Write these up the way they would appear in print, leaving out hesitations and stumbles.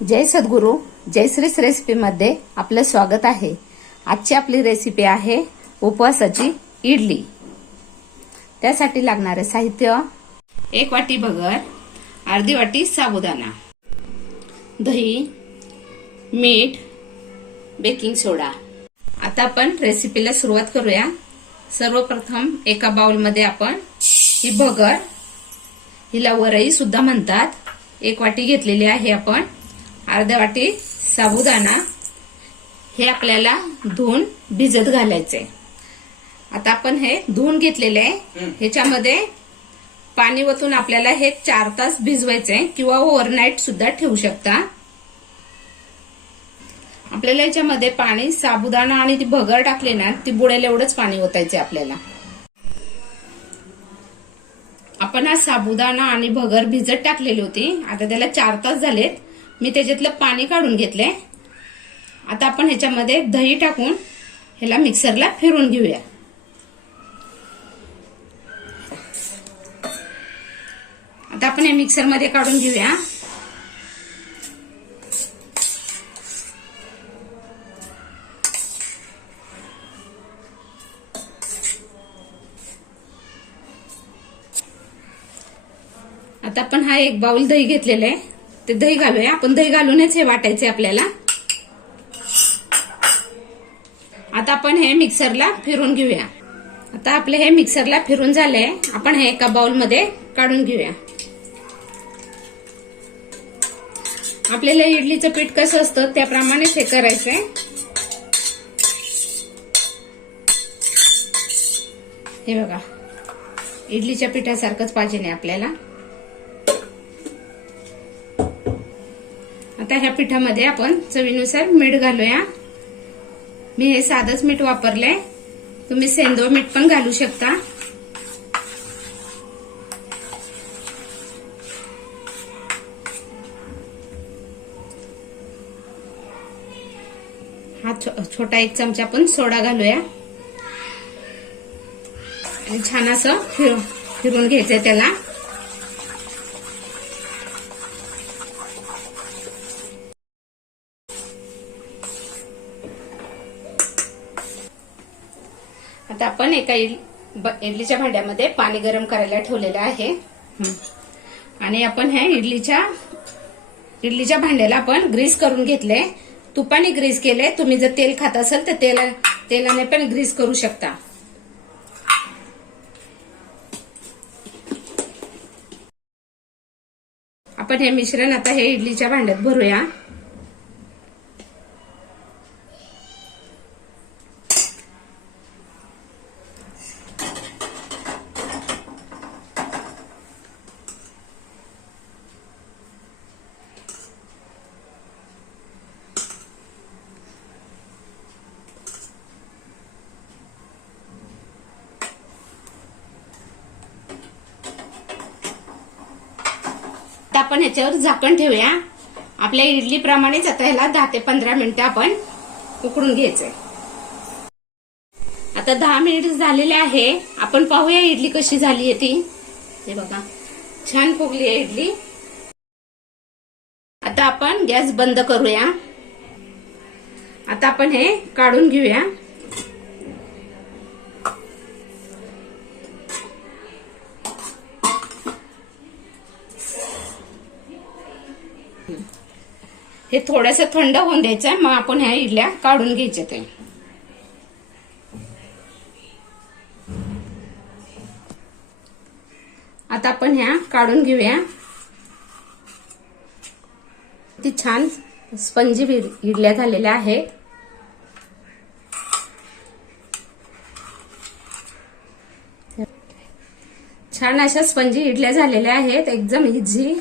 जय सद्गुरू जय श्रीस रेसिपीमध्ये आपलं स्वागत आहे। आजची आपली रेसिपी आहे उपवासाची इडली। त्यासाठी लागणारे साहित्य 1 वाटी भगर, अर्धी वाटी साबुदाणा, दही, मीठ, बेकिंग सोडा। आता आपण रेसिपीला सुरुवात करूया। सर्वप्रथम एका बाउल मध्ये आपण ही भगर, हिला वरई सुद्धा म्हणतात, 1 वाटी घेतलेली आहे आपण। अर्धा वाटी साबुदाणा, हे आपल्याला धुवून भिजत घालायचे। आता आपण हे धुवून घेतलेले आहे, ह्याच्यामध्ये पाणी ओतून आपल्याला हे 4 तास भिजवायचे किंवा ओव्हरनाईट सुद्धा ठेवू शकता। आपल्याला याच्यामध्ये पाणी, साबुदाणा आणि ती भगर टाकले ना, ती बुडेल एवढंच पाणी ओतायचे आपल्याला। आपण हा साबुदाणा आणि भगर भिजत टाकलेली होती, आता त्याला 4 तास झालेत। मी त्याच्यातलं पाणी काढून घेतले। आता आपण ह्याच्यामध्ये दही टाकून ह्याला मिक्सरला फिरवून घेऊया। आता आपण हे मिक्सर मध्ये काढून घेऊया। आता आपण हा 1 बाउल दही घेतलेले आहे, ते दही घालूया। आपण दही घालूनच हे वाटायचे आपल्याला। आता आपण हे मिक्सरला फिरून घेऊया। आता आपले हे मिक्सरला फिरून झाले, आपण हे एका बाउल मध्ये काढून घेऊया। आपल्याला इडलीचं पीठ कसं असतं त्याप्रमाणेच हे करायचंय। हे बघा, इडलीच्या पिठासारखंच पाहिजे नाही आपल्याला। आता ह्या पिठामध्ये आपण चवीनुसार मीठ घालूया। मी हे साधंच मीठ वापरलंय, तुम्ही सेंधव मीठ पण घालू शकता। हा छोटा 1 चमचा आपण सोडा घालूया आणि छान असं फिरून घ्यायचंय त्याला। आता आपण एका इडलीच्या भांड्यामध्ये पाणी गरम करायला ठेवलेलं आहे आणि आपण ह्या इडलीच्या भांड्याला आपण ग्रीस करून घेतले। तुपाने ग्रीस केले, तुम्ही जर तेल खात असाल तर तेलाने पण ग्रीस करू शकता। आपण हे मिश्रण आता हे इडलीच्या भांड्यात भरूया। आपण ह्याच्यावर झाकण ठेवूया। आपल्या इडली प्रमाणेच आता ह्याला 10 ते 15 मिनिटं आपण उकडून घ्यायचंय। आता 10 मिनिट झालेले आहे, आपण पाहूया इडली कशी झाली आहे ती। हे बघा, छान फुगली आहे इडली। आता आपण गॅस बंद करूया। आता आपण हे काढून घेऊया। हे थोडंसं थंड होऊन द्यायचं, मग आपण ह्या इडल्या काढून घ्यायच्या। ते आता आपण ह्या काढून घेऊया। ती छान स्पंजी इडल्या झालेल्या आहेत। छान अशा स्पंजी इडल्या झालेल्या आहेत, एकदम इझी।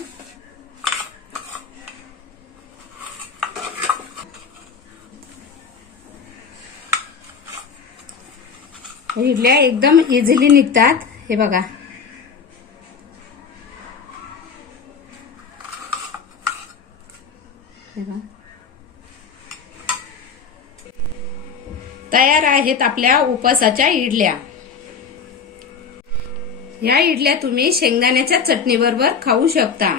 इडल्या एकदम इझिली निघतात, हे बघा। तयार आहेत आपल्या उपवासाच्या इडल्या। या इडल्या तुम्ही शेंगदाण्याच्या चटणी बरोबर खाऊ शकता।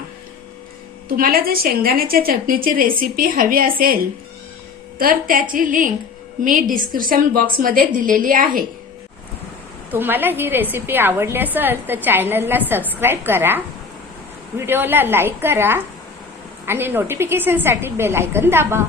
तुम्हाला जर शेंगदाण्याच्या चटणीची रेसिपी हवी असेल तर त्याची लिंक मी डिस्क्रिप्शन बॉक्समध्ये दिलेली आहे. तुम्हाला ही रेसिपी आवडली असेल तर चॅनलला सबस्क्राईब करा, व्हिडिओला लाईक करा आणि नोटिफिकेशनसाठी बेल आयकॉन दाबा.